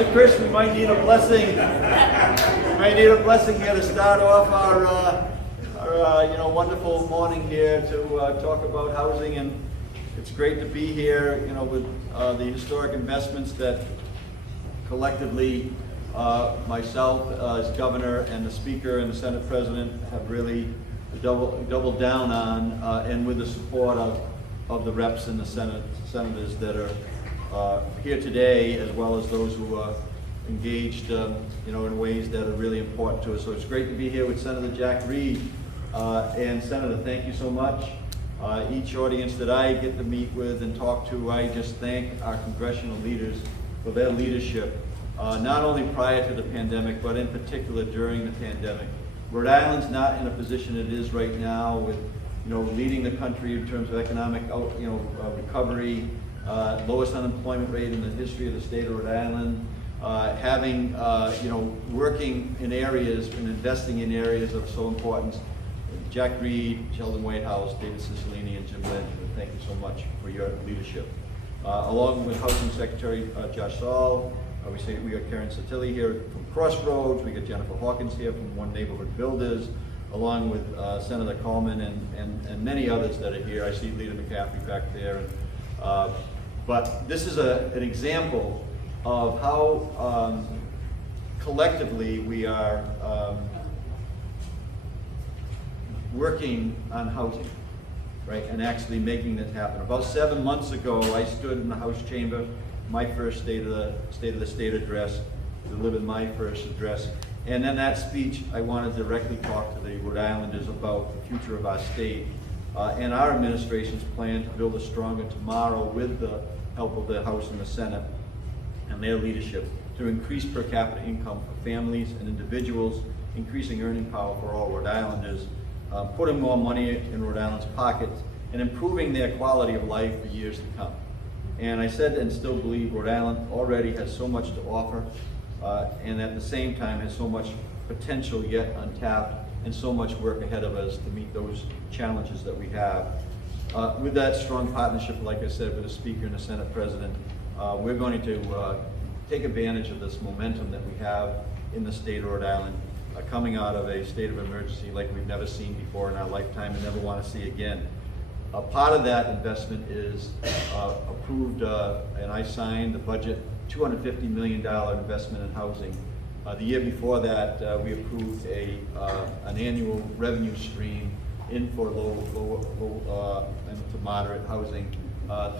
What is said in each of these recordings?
Pastor Chris, we might need a blessing. We might need a blessing here to start off our wonderful morning here to talk about housing. And it's great to be here, with the historic investments that collectively myself as governor and the speaker and the Senate president have really doubled down on, and with the support of the reps and the senators that are here today, as well as those who are engaged in ways that are really important to us. So it's great to be here with Senator Jack Reed. And Senator, thank you so much. Each audience that I get to meet with and talk to, I just thank our congressional leaders for their leadership, not only prior to the pandemic, but in particular during the pandemic. Rhode Island's not in a position it is right now with, leading the country in terms of economic, recovery, lowest unemployment rate in the history of the state of Rhode Island, having, working in areas and investing in areas of so importance. Jack Reed, Sheldon Whitehouse, David Cicilline, and Jim Lynch, thank you so much for your leadership. Along with Housing Secretary Josh Saul, we got Karen Satilli here from Crossroads, we got Jennifer Hawkins here from One Neighborhood Builders, along with Senator Corman and many others that are here. I see Lita McCaffrey back there. But this is an example of how collectively we are working on housing, right, and actually making this happen. About 7 months ago, I stood in the House chamber, my first State of the State address, delivered my first address, and in that speech, I wanted to directly talk to the Rhode Islanders about the future of our state and our administration's plan to build a stronger tomorrow with the help of the House and the Senate and their leadership to increase per capita income for families and individuals, increasing earning power for all Rhode Islanders, putting more money in Rhode Island's pockets, and improving their quality of life for years to come. And I said and still believe Rhode Island already has so much to offer, and at the same time has so much potential yet untapped, and so much work ahead of us to meet those challenges that we have. With that strong partnership, like I said, with the Speaker and the Senate President, we're going to take advantage of this momentum that we have in the state of Rhode Island, coming out of a state of emergency like we've never seen before in our lifetime and never want to see again. Part of that investment is approved, and I signed the budget, $250 million investment in housing. The year before that, we approved an annual revenue stream in for low and to moderate housing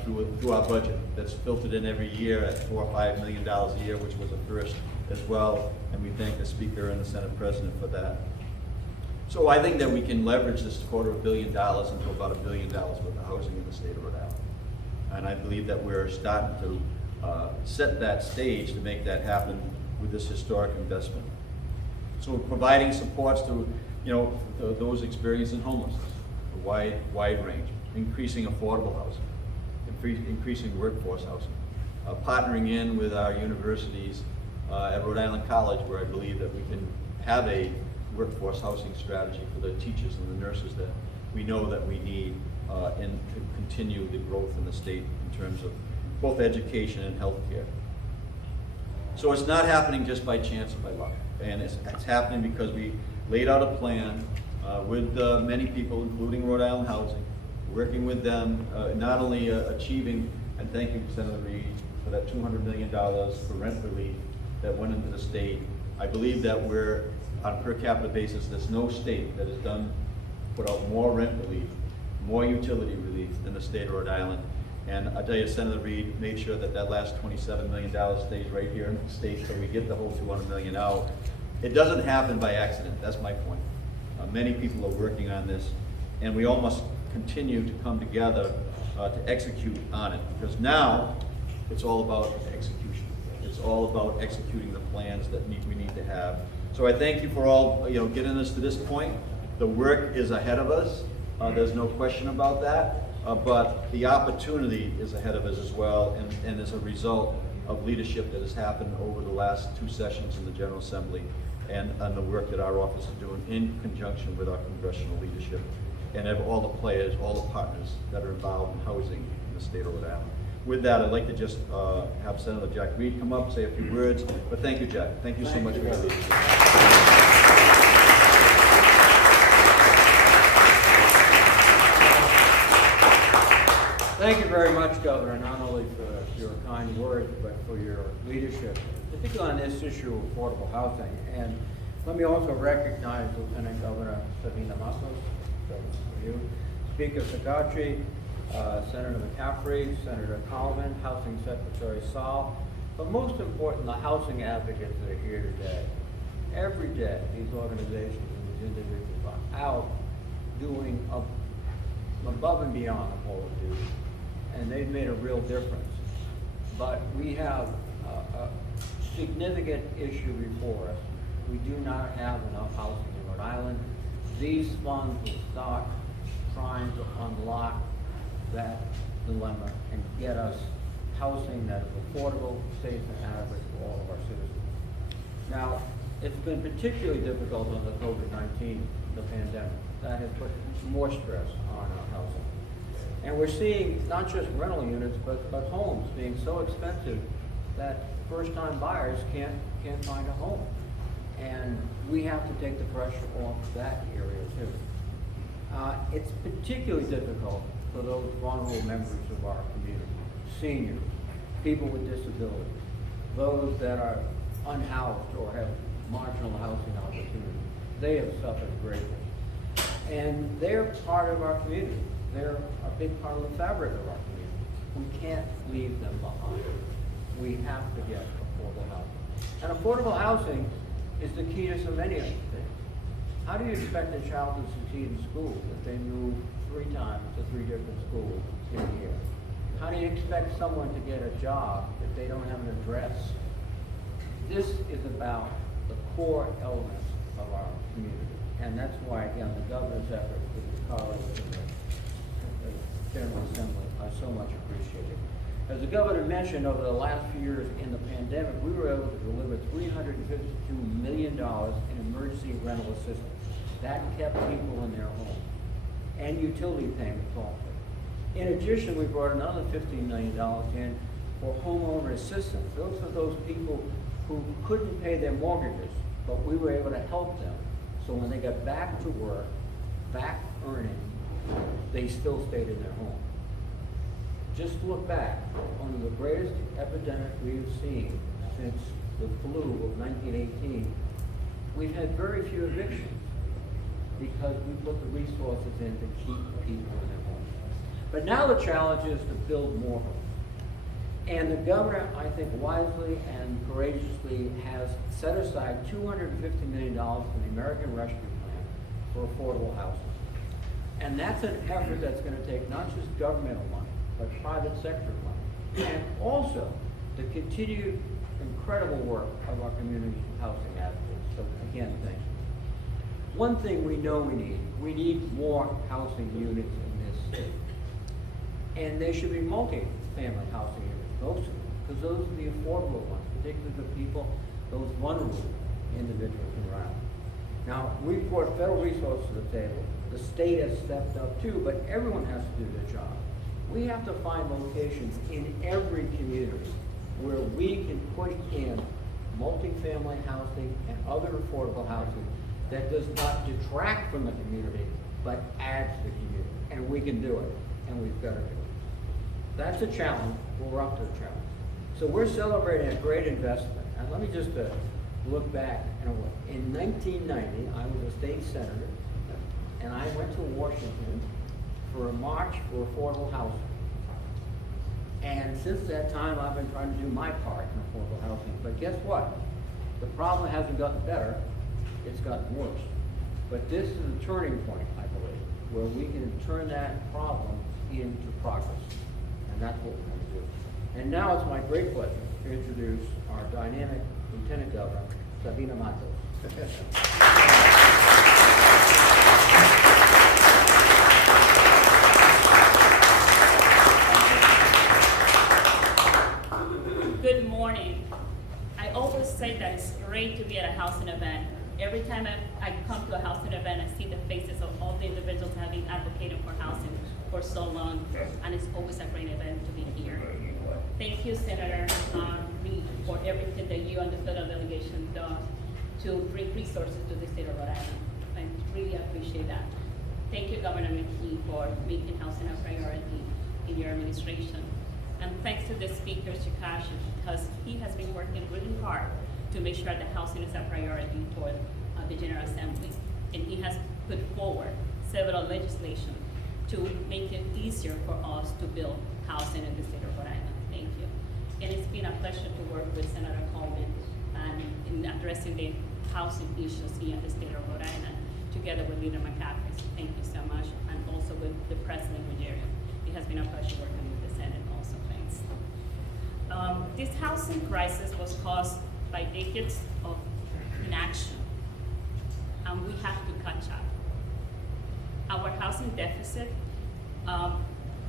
through our budget. That's filtered in every year at $4 or $5 million a year, which was a first as well, and we thank the Speaker and the Senate President for that. So I think that we can leverage this $250 million into about $1 billion worth of housing in the state of Rhode Island. And I believe that we're starting to set that stage to make that happen with this historic investment. So we're providing supports to those experiencing homelessness, a wide range, increasing affordable housing, increasing workforce housing, partnering in with our universities at Rhode Island College, where I believe that we can have a workforce housing strategy for the teachers and the nurses that we know that we need and to continue the growth in the state in terms of both education and healthcare. So it's not happening just by chance or by luck, and it's happening because we laid out a plan with many people, including Rhode Island Housing, working with them, not only achieving, and thank you, Senator Reed, for that $200 million for rent relief that went into the state. I believe that we're, on a per capita basis, there's no state that has put out more rent relief, more utility relief than the state of Rhode Island. And I tell you, Senator Reed made sure that that last $27 million stays right here in the state so we get the whole $200 million out. It doesn't happen by accident, that's my point. Many people are working on this, and we all must continue to come together to execute on it, because now it's all about execution. It's all about executing the plans that we need to have. So I thank you for all getting us to this point. The work is ahead of us. There's no question about that. But the opportunity is ahead of us as well, and as a result of leadership that has happened over the last 2 sessions in the General Assembly, and the work that our office is doing in conjunction with our congressional leadership, and all the players, all the partners that are involved in housing in the state of Rhode Island. With that, I'd like to just have Senator Jack Reed come up, say a few words. But thank you, Jack. Thank you so much for your leadership. Thank you very much, Governor, not only for your kind words, but for your leadership, particularly on this issue of affordable housing. And let me also recognize Lieutenant Governor Sabina Matos, for you, Speaker Sagacci, Senator McCaffrey, Senator Corman, Housing Secretary Saul, but most important, the housing advocates that are here today. Every day, these organizations and these individuals are out doing above and beyond the call of duty, and they've made a real difference. But we have a significant issue before us. We do not have enough housing in Rhode Island. These funds will start trying to unlock that dilemma and get us housing that is affordable, safe, and adequate for all of our citizens. Now, it's been particularly difficult under COVID-19, the pandemic. That has put more stress on our housing. And we're seeing not just rental units, but homes being so expensive that first-time buyers can't find a home. And we have to take the pressure off that area too. It's particularly difficult for those vulnerable members of our community, seniors, people with disabilities, those that are unhoused or have marginal housing opportunities. They have suffered greatly. And they're part of our community. They're a big part of the fabric of our community. We can't leave them behind. We have to get affordable housing. And affordable housing is the key to so many other things. How do you expect a child to succeed in school if they move 3 times to 3 different schools in a year? How do you expect someone to get a job if they don't have an address? This is about the core elements of our community. And that's why, again, the governor's efforts with his colleagues in the General Assembly are so much appreciated. As the governor mentioned, over the last few years in the pandemic, we were able to deliver $352 million in emergency rental assistance. That kept people in their homes. And utility payments also. In addition, we brought another $15 million in for homeowner assistance. Those are those people who couldn't pay their mortgages, but we were able to help them. So when they got back to work, back earning, they still stayed in their home. Just look back, one of the greatest epidemic we've seen since the flu of 1918, we've had very few evictions because we put the resources in to keep people in their homes. But now the challenge is to build more homes. And the governor, I think wisely and courageously, has set aside $250 million for the American Rescue Plan for affordable housing. And that's an effort that's going to take not just governmental money, but private sector money. And also the continued incredible work of our community housing advocates. So again, thank you. One thing we know we need more housing units in this state. And they should be multi-family housing units. Most of them, because those are the affordable ones, particularly the people, those vulnerable individuals around. Now, we've brought federal resources to the table. The state has stepped up too, but everyone has to do their job. We have to find locations in every community where we can put in multifamily housing and other affordable housing that does not detract from the community, but adds to the community. And we can do it, and we've got to do it. That's a challenge. We're up to the challenge. So we're celebrating a great investment. And let me just look back. In 1990, I was a state senator, and I went to Washington for a march for affordable housing. And since that time, I've been trying to do my part in affordable housing. But guess what? The problem hasn't gotten better. It's gotten worse. But this is a turning point, I believe, where we can turn that problem into progress. And that's what we're going to do. And now it's my great pleasure to introduce our dynamic Lieutenant Governor, Sabina Matos. Good morning. I always say that it's great to be at a housing event. Every time I come to a housing event, I see the faces of all the individuals that have been advocating for housing for so long, and it's always a great event to be here. Thank you, Senator Reed, for everything that you and the federal delegation does to bring resources to the state of Rhode Island. I really appreciate that. Thank you, Governor McKee, for making housing a priority in your administration. And thanks to the Speaker, Chikashi, because he has been working really hard to make sure that housing is a priority toward the General Assembly. And he has put forward several legislation to make it easier for us to build housing in the state of Rhode Island. Thank you. And it's been a pleasure to work with Senator Corman and in addressing the housing issues here in the state of Rhode Island, together with Leader McCaffrey. Thank you so much, and also with the President Ruggiero. It has been a pleasure working with the Senate also, thanks. This housing crisis was caused by decades of inaction, and we have to catch up. Our housing deficit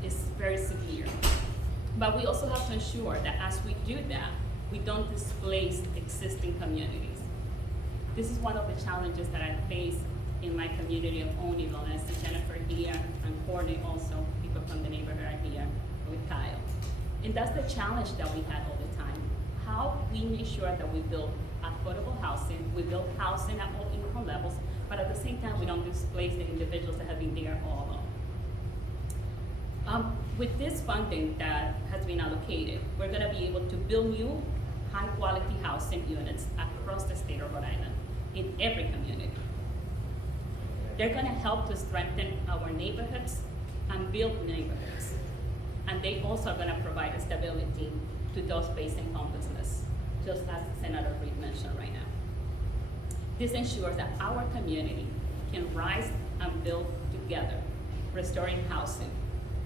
is very severe, but we also have to ensure that as we do that, we don't displace existing communities. This is one of the challenges that I face in my community of Oneville, and I see Jennifer here, and Courtney also, people from the neighborhood are here with Kyle. And that's the challenge that we had all the time. How we make sure that we build affordable housing, we build housing at all income levels, but at the same time, we don't displace the individuals that have been there all along. With this funding that has been allocated, we're gonna be able to build new high-quality housing units across the state of Rhode Island, in every community. They're gonna help to strengthen our neighborhoods and build neighborhoods. And they also are gonna provide stability to those facing homelessness, just as Senator Reed mentioned right now. This ensures that our community can rise and build together, restoring housing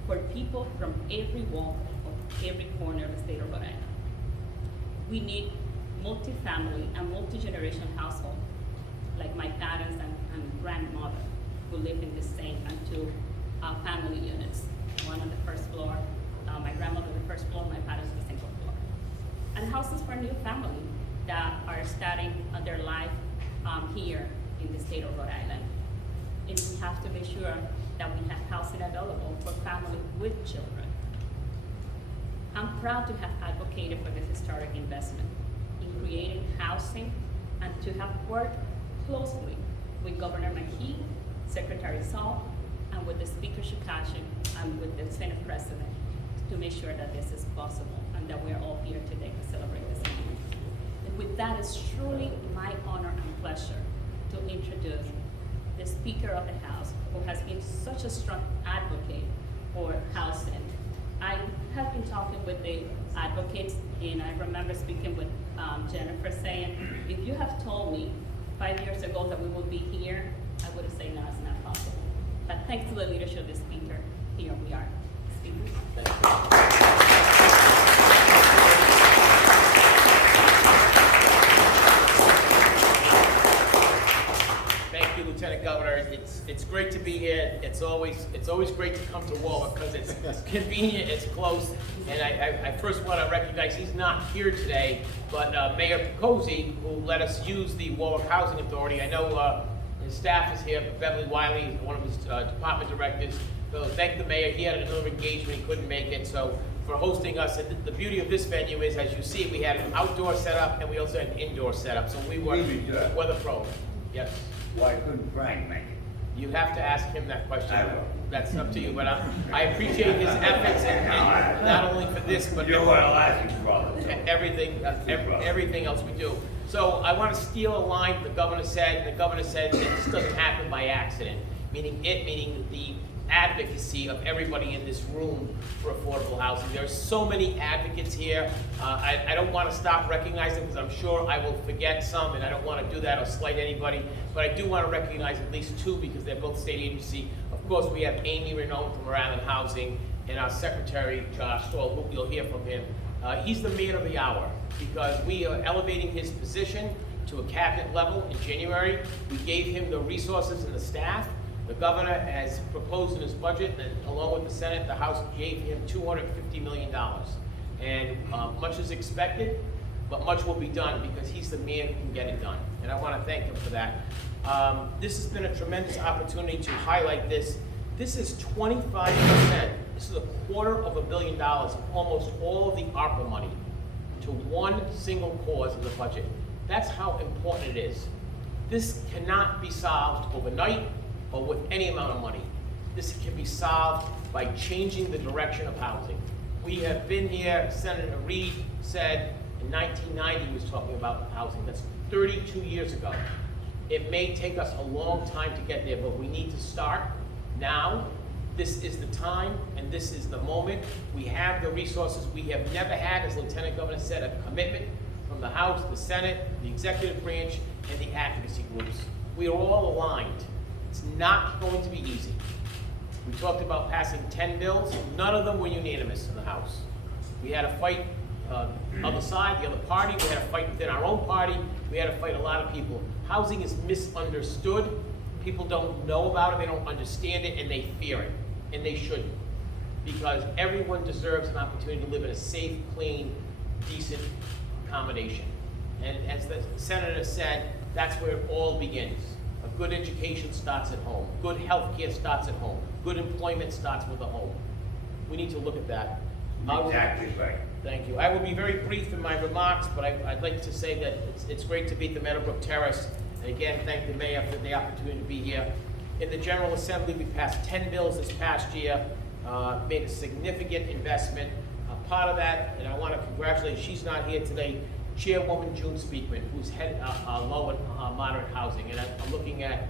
for people from every walk of every corner of the state of Rhode Island. We need multi-family and multi-generational households, like my parents and grandmother, who live in the same and two family units. One on the first floor, my grandmother on the first floor, my parents on the second floor. And houses for new families that are starting their life here in the state of Rhode Island. And we have to make sure that we have housing available for families with children. I'm proud to have advocated for this historic investment in creating housing and to have worked closely with Governor McKee, Secretary Saul, and with the Speaker Chikashi, and with the Senate President to make sure that this is possible and that we're all here today to celebrate this moment. And with that, it's truly my honor and pleasure to introduce the Speaker of the House, who has been such a strong advocate for housing. I have been talking with the advocates, and I remember speaking with Jennifer saying, if you have told me 5 years ago that we would be here, I would have said, no, it's not possible. But thanks to the leadership of the Speaker, here we are. Speaker. Thank you, Lieutenant Governor. It's great to be here. It's always great to come to Warwick because it's convenient, it's close. And I first want to recognize he's not here today, but Mayor Picozzi, who let us use the Warwick Housing Authority. I know his staff is here, but Beverly Wiley, one of his department directors. So thank the mayor. He had another engagement, he couldn't make it. So for hosting us, and the beauty of this venue is, as you see, we had an outdoor setup and we also had an indoor setup. So we were weather pro. Yes. Why couldn't Frank make it? You have to ask him that question. I will. That's up to you, but I appreciate his efforts, and not only for this, but You're one of Lasse's brothers. everything else we do. So I want to steal a line the governor said. The governor said that this doesn't happen by accident, meaning the advocacy of everybody in this room for affordable housing. There are so many advocates here. I don't want to stop recognizing them because I'm sure I will forget some, and I don't want to do that or slight anybody, but I do want to recognize at least two because they're both state agency. Of course, we have Amy Renaud from Rhode Island Housing and our Secretary, Josh Saul, who you'll hear from him. He's the man of the hour because we are elevating his position to a cabinet level in January. We gave him the resources and the staff. The governor has proposed in his budget, and along with the Senate, the House gave him $250 million. And much is expected, but much will be done because he's the man who can get it done. And I want to thank him for that. This has been a tremendous opportunity to highlight this. This is 25% This is $250 million of almost all of the ARPA money to one single cause of the budget. That's how important it is. This cannot be solved overnight or with any amount of money. This can be solved by changing the direction of housing. We have been here, Senator Rhode said in 1990 he was talking about housing. That's 32 years ago. It may take us a long time to get there, but we need to start now. This is the time and this is the moment. We have the resources. We have never had, as Lieutenant Governor said, a commitment from the House, the Senate, the executive branch, and the advocacy groups. We are all aligned. It's not going to be easy. We talked about passing 10 bills. None of them were unanimous in the House. We had a fight on the side, the other party. We had a fight within our own party. We had to fight a lot of people. Housing is misunderstood. People don't know about it, they don't understand it, and they fear it. And they shouldn't. Because everyone deserves an opportunity to live in a safe, clean, decent accommodation. And as the Senator said, that's where it all begins. A good education starts at home. Good health care starts at home. Good employment starts with a home. We need to look at that. Exactly right. Thank you. I will be very brief in my remarks, but I'd like to say that it's great to be at the Meadowbrook Terrace. And again, thank the mayor for the opportunity to be here. In the General Assembly, we passed 10 bills this past year, made a significant investment. Part of that, and I want to congratulate, she's not here today, Chairwoman June Speakman, who's head low and moderate housing. And I'm looking at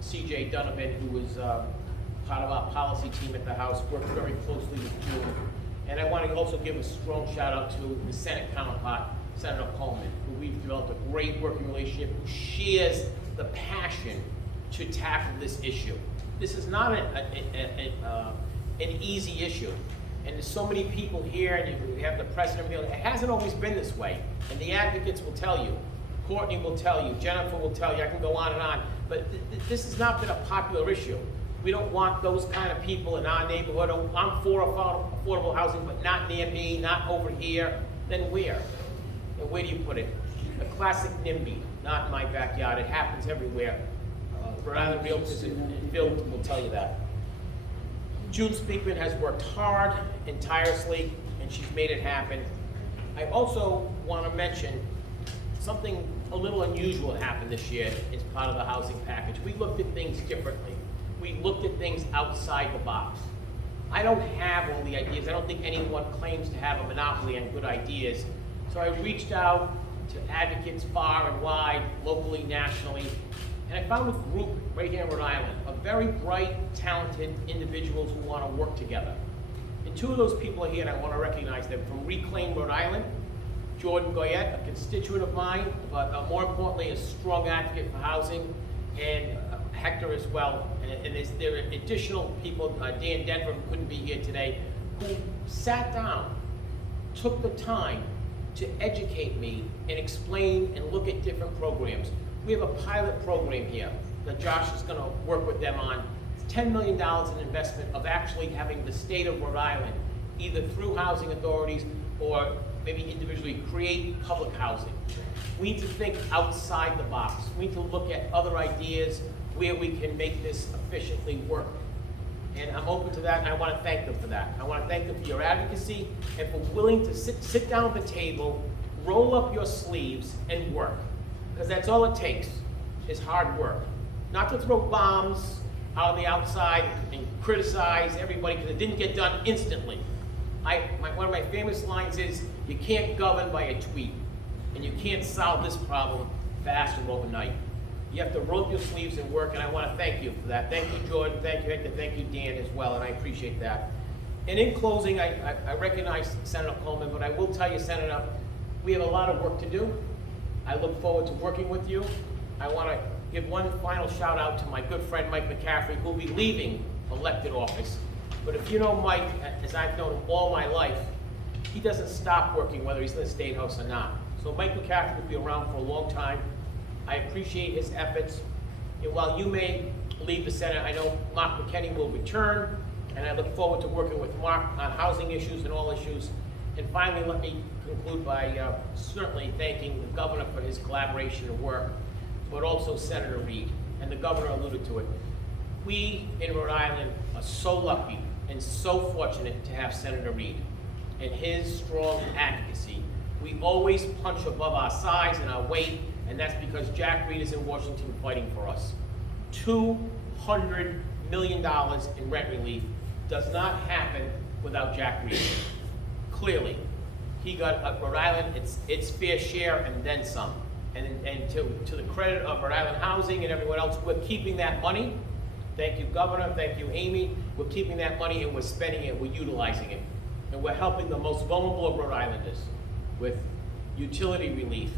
CJ Donovan, who was part of our policy team at the House, worked very closely with June. And I want to also give a strong shout out to the Senate counterpart, Senator Corman, who we've developed a great working relationship, who shares the passion to tackle this issue. This is not an easy issue. And there's so many people here, and you have the press and everything. It hasn't always been this way. And the advocates will tell you, Courtney will tell you, Jennifer will tell you, I can go on and on. But this has not been a popular issue. We don't want those kind of people in our neighborhood. I'm for affordable housing, but not near me, not over here. Then where? And where do you put it? A classic NIMBY, not in my backyard. It happens everywhere. Rhode Island Realtors and Phil will tell you that. June Speakman has worked hard and tirelessly, and she's made it happen. I also want to mention something a little unusual happened this year as part of the housing package. We looked at things differently. We looked at things outside the box. I don't have all the ideas. I don't think anyone claims to have a monopoly on good ideas. So I reached out to advocates far and wide, locally, nationally, and I found a group right here in Rhode Island of very bright, talented individuals who want to work together. And two of those people are here, and I want to recognize them. From Reclaim Rhode Island, Jordan Goyette, a constituent of mine, but more importantly, a strong advocate for housing, and Hector as well. And there are additional people, Dan Denver, who couldn't be here today, who sat down, took the time to educate me and explain and look at different programs. We have a pilot program here that Josh is going to work with them on. It's $10 million in investment of actually having the state of Rhode Island, either through housing authorities or maybe individually, create public housing. We need to think outside the box. We need to look at other ideas where we can make this efficiently work. And I'm open to that, and I want to thank them for that. I want to thank them for your advocacy and for willing to sit down at the table, roll up your sleeves, and work. Because that's all it takes, is hard work. Not to throw bombs out on the outside and criticize everybody because it didn't get done instantly. One of my famous lines is, you can't govern by a tweet, and you can't solve this problem fast or overnight. You have to roll up your sleeves and work, and I want to thank you for that. Thank you, Jordan. Thank you, Hector. Thank you, Dan, as well, and I appreciate that. And in closing, I recognize Senator Coleman, but I will tell you, Senator, we have a lot of work to do. I look forward to working with you. I want to give one final shout out to my good friend, Mike McCaffrey, who will be leaving elected office. But if you know Mike, as I've known him all my life, he doesn't stop working whether he's in the State House or not. So Mike McCaffrey will be around for a long time. I appreciate his efforts. And while you may leave the Senate, I know Mark McKinney will return, and I look forward to working with Mark on housing issues and all issues. And finally, let me conclude by certainly thanking the governor for his collaboration and work, but also Senator Rhode, and the governor alluded to it. We in Rhode Island are so lucky and so fortunate to have Senator Rhode and his strong advocacy. We always punch above our size and our weight, and that's because Jack Rhode is in Washington fighting for us. $200 million in rent relief does not happen without Jack Rhode. Clearly, he got Rhode Island its fair share and then some. And to the credit of Rhode Island Housing and everyone else, we're keeping that money. Thank you, Governor, thank you, Amy. We're keeping that money and we're spending it, we're utilizing it. And we're helping the most vulnerable of Rhode Islanders with utility relief,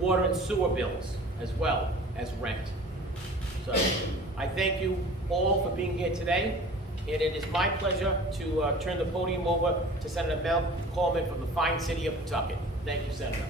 water and sewer bills, as well as rent. So I thank you all for being here today. And it is my pleasure to turn the podium over to Senator Mel Corman from the fine city of Pawtucket. Thank you, Senator.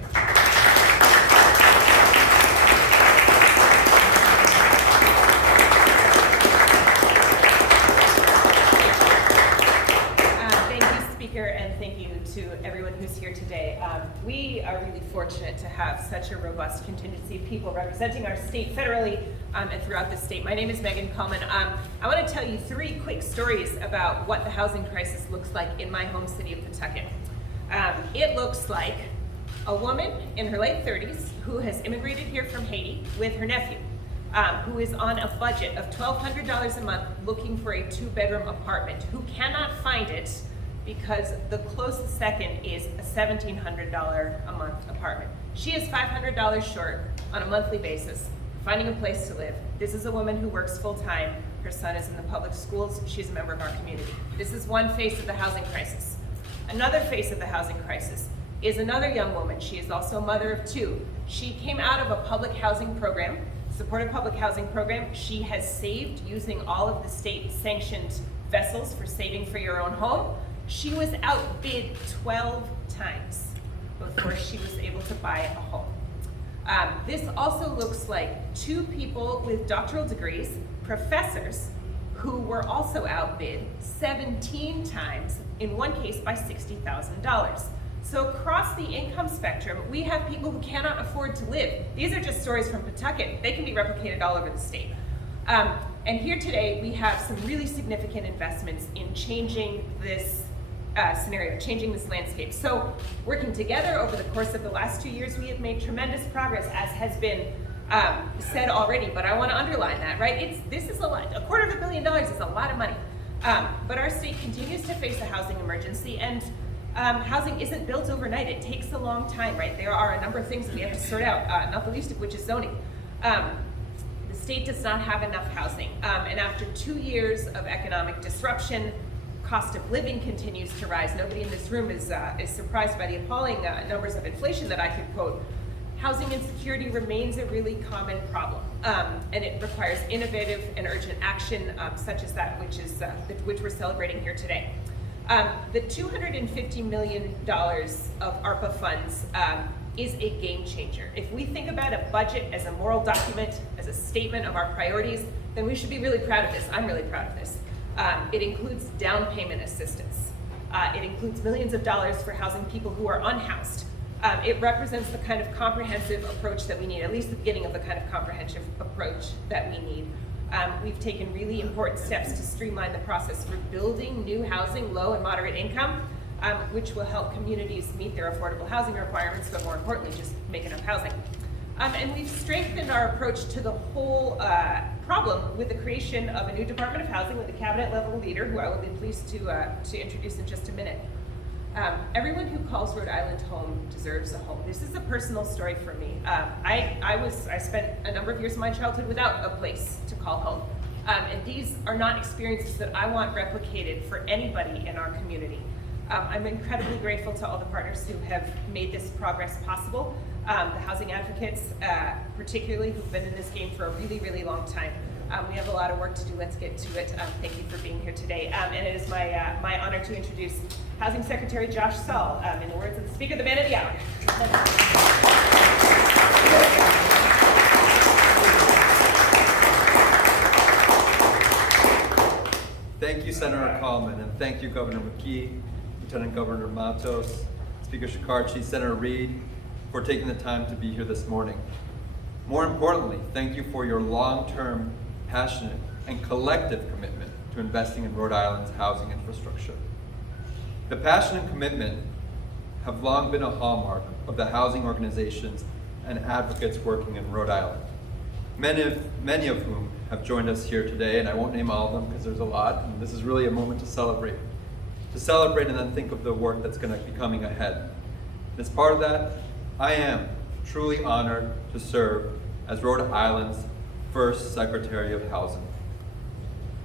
Thank you, Speaker, and thank you to everyone who's here today. We are really fortunate to have such a robust contingency of people representing our state federally and throughout the state. My name is Megan Coleman. I want to tell you 3 quick stories about what the housing crisis looks like in my home city of Pawtucket. It looks like a woman in her late 30s who has immigrated here from Haiti with her nephew, who is on a budget of $1,200 a month looking for a 2-bedroom apartment, who cannot find it because the closest second is a $1,700 a month apartment. She is $500 short on a monthly basis, finding a place to live. This is a woman who works full-time. Her son is in the public schools. She's a member of our community. This is one face of the housing crisis. Another face of the housing crisis is another young woman. She is also a mother of 2. She came out of a public housing program, supported public housing program. She has saved using all of the state-sanctioned vessels for saving for your own home. She was outbid 12 times before she was able to buy a home. This also looks like 2 people with doctoral degrees, professors, who were also outbid 17 times, in one case by $60,000. So across the income spectrum, we have people who cannot afford to live. These are just stories from Pawtucket. They can be replicated all over the state. And here today, we have some really significant investments in changing this scenario, changing this landscape. So working together over the course of the last 2 years, we have made tremendous progress, as has been said already, but I want to underline that, right? This is a lot. $250 million is a lot of money. But our state continues to face a housing emergency, and housing isn't built overnight. It takes a long time, right? There are a number of things that we have to sort out, not the least of which is zoning. The state does not have enough housing, and after 2 years of economic disruption, cost of living continues to rise. Nobody in this room is surprised by the appalling numbers of inflation that I could quote. Housing insecurity remains a really common problem, and it requires innovative and urgent action, such as that which we're celebrating here today. The $250 million of ARPA funds is a game changer. If we think about a budget as a moral document, as a statement of our priorities, then we should be really proud of this. I'm really proud of this. It includes down payment assistance. It includes millions of dollars for housing people who are unhoused. It represents the kind of comprehensive approach that we need, at least the beginning of the kind of comprehensive approach that we need. We've taken really important steps to streamline the process for building new housing, low and moderate income, which will help communities meet their affordable housing requirements, but more importantly, just make enough housing. And we've strengthened our approach to the whole problem with the creation of a new Department of Housing with a cabinet-level leader, who I will be pleased to introduce in just a minute. Everyone who calls Rhode Island home deserves a home. This is a personal story for me. I spent a number of years of my childhood without a place to call home. And these are not experiences that I want replicated for anybody in our community. I'm incredibly grateful to all the partners who have made this progress possible. The housing advocates, particularly, who've been in this game for a really, really long time. We have a lot of work to do. Let's get to it. Thank you for being here today. And it is my honor to introduce Housing Secretary Josh Saul, in the words of the Speaker, the man of the hour. Thank you, Senator Corman, and thank you, Governor McKee, Lieutenant Governor Matos, Speaker Shikarchi, Senator Rhode, for taking the time to be here this morning. More importantly, thank you for your long-term, passionate, and collective commitment to investing in Rhode Island's housing infrastructure. The passion and commitment have long been a hallmark of the housing organizations and advocates working in Rhode Island. Many of whom have joined us here today, and I won't name all of them because there's a lot, and this is really a moment to celebrate. To celebrate and then think of the work that's going to be coming ahead. And as part of that, I am truly honored to serve as Rhode Island's first Secretary of Housing.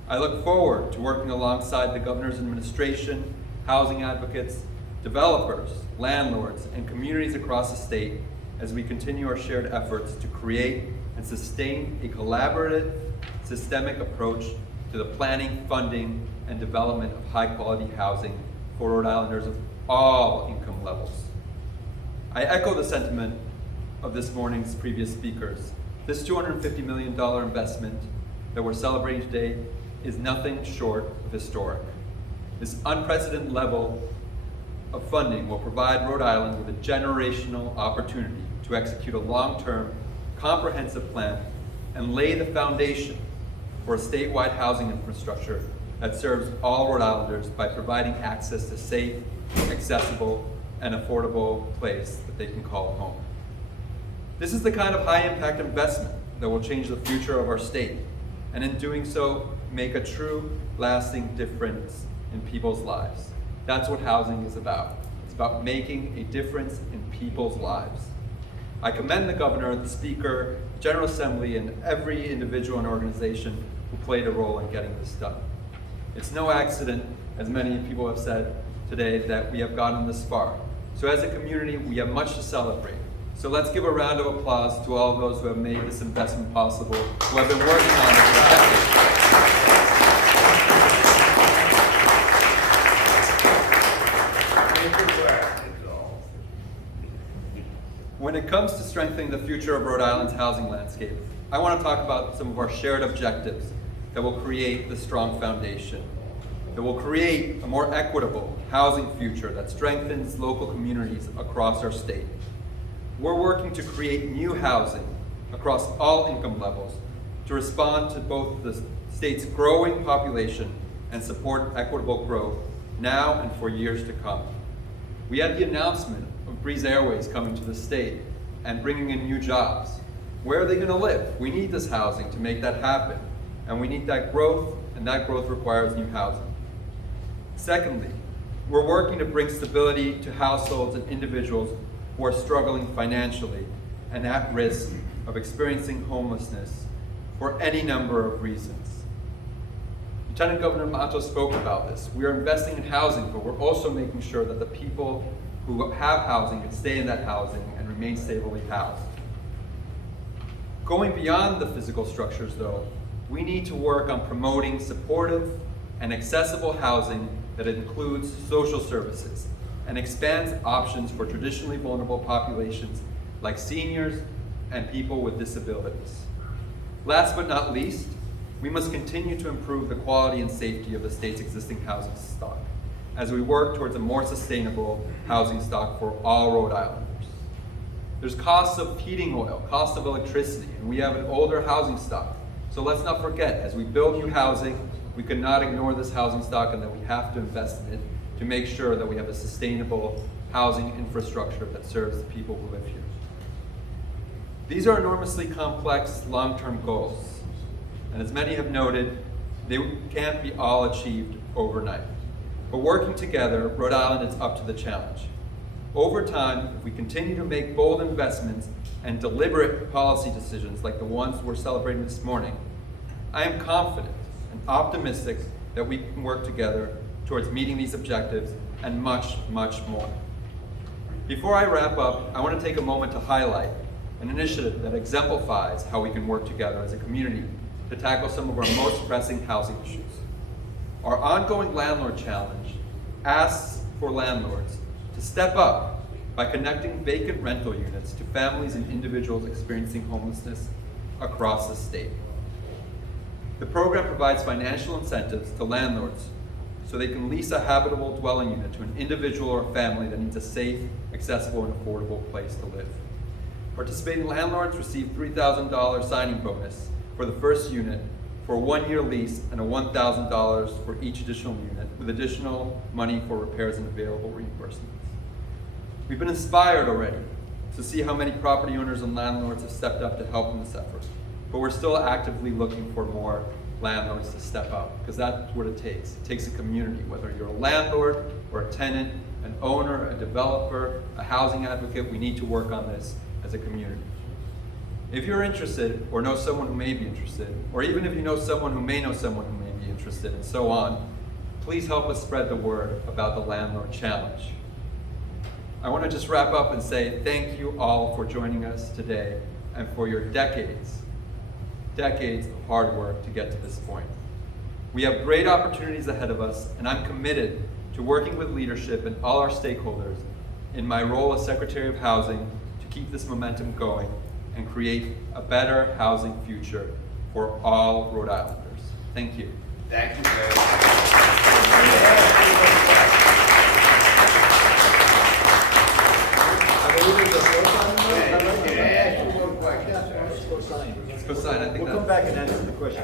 I look forward to working alongside the Governor's administration, housing advocates, developers, landlords, and communities across the state as we continue our shared efforts to create and sustain a collaborative, systemic approach to the planning, funding, and development of high-quality housing for Rhode Islanders of all income levels. I echo the sentiment of this morning's previous speakers. This $250 million investment that we're celebrating today is nothing short of historic. This unprecedented level of funding will provide Rhode Island with a generational opportunity to execute a long-term, comprehensive plan and lay the foundation for a statewide housing infrastructure that serves all Rhode Islanders by providing access to safe, accessible, and affordable place that they can call home. This is the kind of high-impact investment that will change the future of our state, and in doing so, make a true, lasting difference in people's lives. That's what housing is about. It's about making a difference in people's lives. I commend the Governor, the Speaker, the General Assembly, and every individual and organization who played a role in getting this done. It's no accident, as many people have said today, that we have gotten this far. So as a community, we have much to celebrate. So let's give a round of applause to all of those who have made this investment possible, who have been working on it for decades. When it comes to strengthening the future of Rhode Island's housing landscape, I want to talk about some of our shared objectives that will create the strong foundation, that will create a more equitable housing future that strengthens local communities across our state. We're working to create new housing across all income levels to respond to both the state's growing population and support equitable growth now and for years to come. We had the announcement of Breeze Airways coming to the state and bringing in new jobs. Where are they going to live? We need this housing to make that happen, and we need that growth, and that growth requires new housing. Secondly, we're working to bring stability to households and individuals who are struggling financially and at risk of experiencing homelessness for any number of reasons. Lieutenant Governor Mato spoke about this. We are investing in housing, but we're also making sure that the people who have housing can stay in that housing and remain stably housed. Going beyond the physical structures, though, we need to work on promoting supportive and accessible housing that includes social services and expands options for traditionally vulnerable populations like seniors and people with disabilities. Last but not least, we must continue to improve the quality and safety of the state's existing housing stock as we work towards a more sustainable housing stock for all Rhode Islanders. There's costs of heating oil, cost of electricity, and we have an older housing stock. So let's not forget, as we build new housing, we cannot ignore this housing stock and that we have to invest in it to make sure that we have a sustainable housing infrastructure that serves the people who live here. These are enormously complex long-term goals, and as many have noted, they can't be all achieved overnight. But working together, Rhode Island is up to the challenge. Over time, if we continue to make bold investments and deliberate policy decisions like the ones we're celebrating this morning, I am confident and optimistic that we can work together towards meeting these objectives and much, much more. Before I wrap up, I want to take a moment to highlight an initiative that exemplifies how we can work together as a community to tackle some of our most pressing housing issues. Our ongoing landlord challenge asks for landlords to step up by connecting vacant rental units to families and individuals experiencing homelessness across the state. The program provides financial incentives to landlords so they can lease a habitable dwelling unit to an individual or family that needs a safe, accessible, and affordable place to live. Participating landlords receive $3,000 signing bonus for the first unit for a 1-year lease and a $1,000 for each additional unit, with additional money for repairs and available reimbursements. We've been inspired already to see how many property owners and landlords have stepped up to help in this effort, but we're still actively looking for more landlords to step up, because that's what it takes. It takes a community, whether you're a landlord or a tenant, an owner, a developer, a housing advocate. We need to work on this as a community. If you're interested, or know someone who may be interested, or even if you know someone who may know someone who may be interested, and so on, please help us spread the word about the Landlord Challenge. I want to just wrap up and say thank you all for joining us today and for your decades of hard work to get to this point. We have great opportunities ahead of us, and I'm committed to working with leadership and all our stakeholders in my role as Secretary of Housing to keep this momentum going and create a better housing future for all Rhode Islanders. Thank you. Thank you very much. Let's go sign. I think We'll come back and answer the question.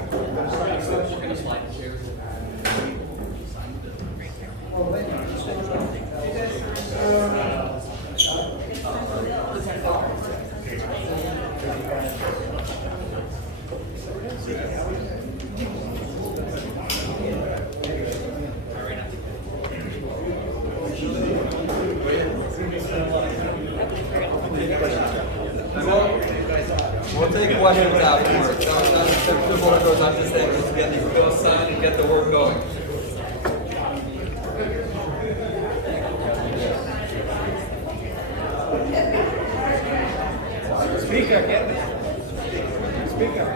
We'll take questions afterwards. That's the board goes up to say, just get these bills signed and get the work going. Speaker, get me. Speaker.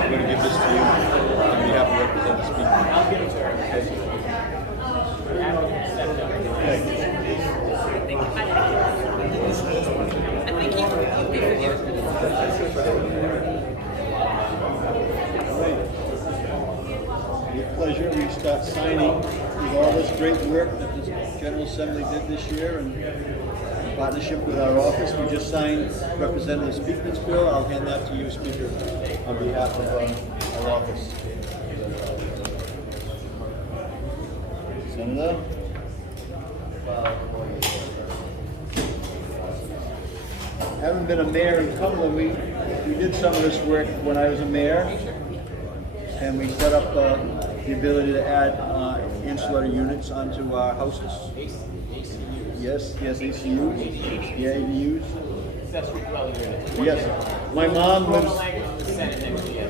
I'm going to give this to you on behalf of Representative Speaker. I'll give it to her. With pleasure, we start signing with all this great work that the General Assembly did this year and in partnership with our office. We just signed Representative Speakman's bill. I'll hand that to you, Speaker, on behalf of our office. Senator? Having been a mayor in Cumberland, we did some of this work when I was a mayor, and we set up the ability to add ancillary units onto our houses. Yes, ACUs, yeah, ADUs. Accessory dwelling unit. Yes, my mom Total lives. language in the Senate next year.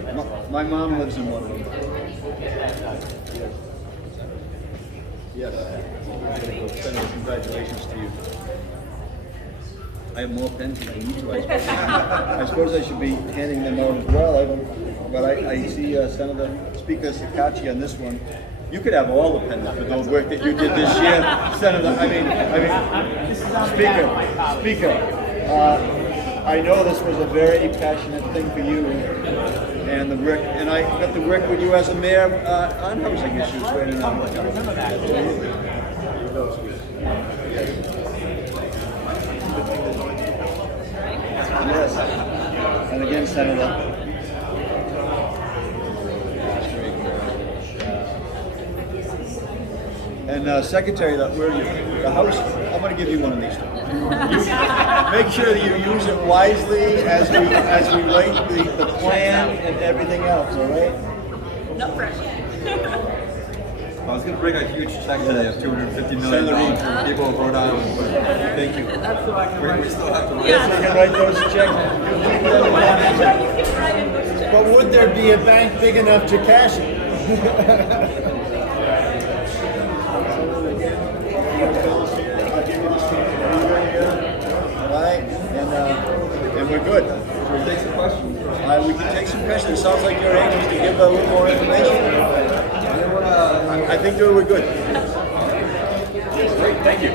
My mom lives in one of them. We'll get that done. Yes. Senator, congratulations to you. I have more pens than I need to. I suppose I should be handing them out as well. But I see Senator Speaker Sakachi on this one. You could have all the pens for the work that you did this year, Senator. I mean, Speaker. I know this was a very passionate thing for you, and the work, and I got to work with you as a mayor on housing issues. I remember that. Yes, and again, Senator. And Secretary, where are you? The House. I'm going to give you one of these. Make sure that you use it wisely as we write the plan and everything else. All right? No pressure. I was going to bring a huge check today of $250 million for people of Rhode Island, but thank you. We still have to write. Yes, we can write those checks. But would there be a bank big enough to cash it? All right, and we're good. We'll take some questions. We can take some questions. It sounds like you're anxious to give a little more information. I think that we're good. Great, thank you.